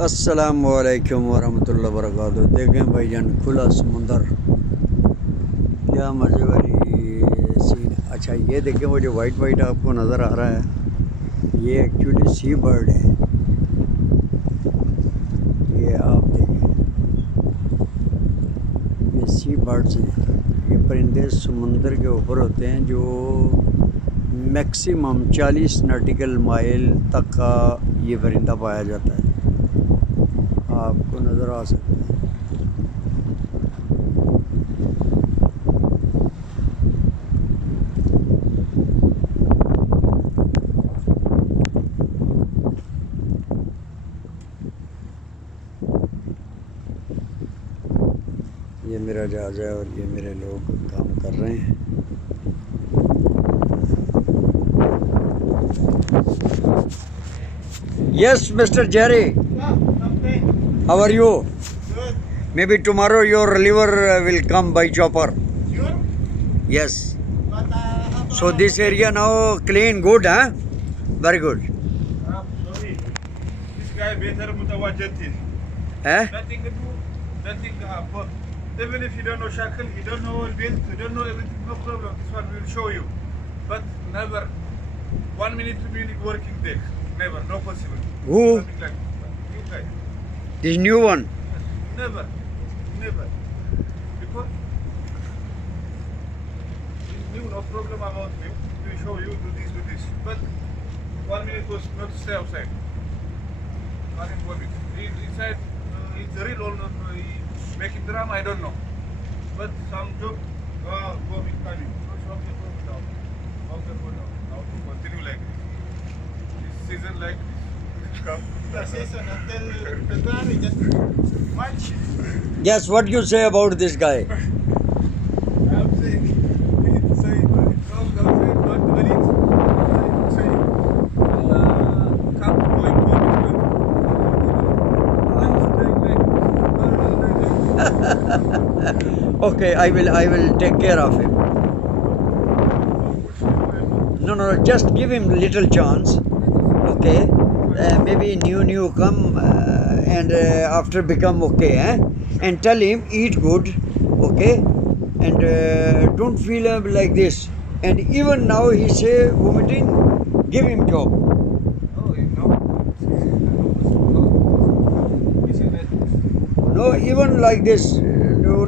अस्सलामुअलैकुम वरहमतुल्लाहि वबरकातुहू। देखें भाईजान खुला समुंदर, क्या मज़े वाली सीन। अच्छा ये देखें, वो जो वाइट वाइट आपको नज़र आ रहा है, ये एक्चुअली सी बर्ड है। ये आप देखें, ये सी बर्ड्स हैं। ये परिंदे समुंदर के ऊपर होते हैं, जो मैक्सिमम 40 नॉटिकल माइल तक का ये परिंदा पाया जाता है। आपको नज़र आ सकता है। ये मेरा जहाज़ है और ये मेरे लोग काम कर रहे हैं। Yes, Mr. Jerry. How are you? Good. Maybe tomorrow your liver will come by chopper. Sure? Yes. But So this area now clean, good, huh? Very good. sorry. This guy better mutawajjid. Eh? Nothing to do. Nothing but even if you don't know shackle, you don't know build, you don't know everything, no problem. This one will show you. But never 1 minute to be working day. Never, no possible. Who? Nothing like that. You guys. This new one. Never. Never. Because it's new, no problem about new. We show you do this. But 1 minute was not to stay outside. Not in 1 minute. Inside, it's real or not, making drama, I don't know. But some joke, go with money. So something go down. How can go down? How to continue like this? This season like this. Come. The season until February, just March. Yes, what you say about this guy? I'm saying, we need to say, come outside, not do it. Say, come, going. Okay, I will take care of him. No, just give him little chance. Okay, maybe new come and after become okay, and tell him eat good, okay, and don't feel like this. And even now he say vomiting, give him job. Oh, you know. No, even like this,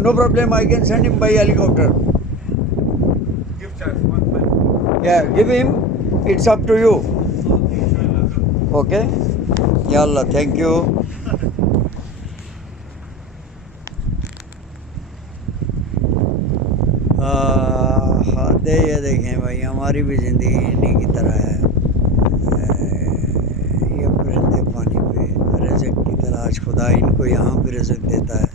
no problem. I can send him by helicopter. Give chance, 1 5. Yeah, give him. It's up to you. Okay? Ya Allah, thank you. ये देखें भाई, हमारी भी ज़िंदगी इन्हीं की तरह है। ये परिंदे पानी पे रिज़्क़ की तलाश, खुदा इनको यहाँ पे रिज़्क़ देता है।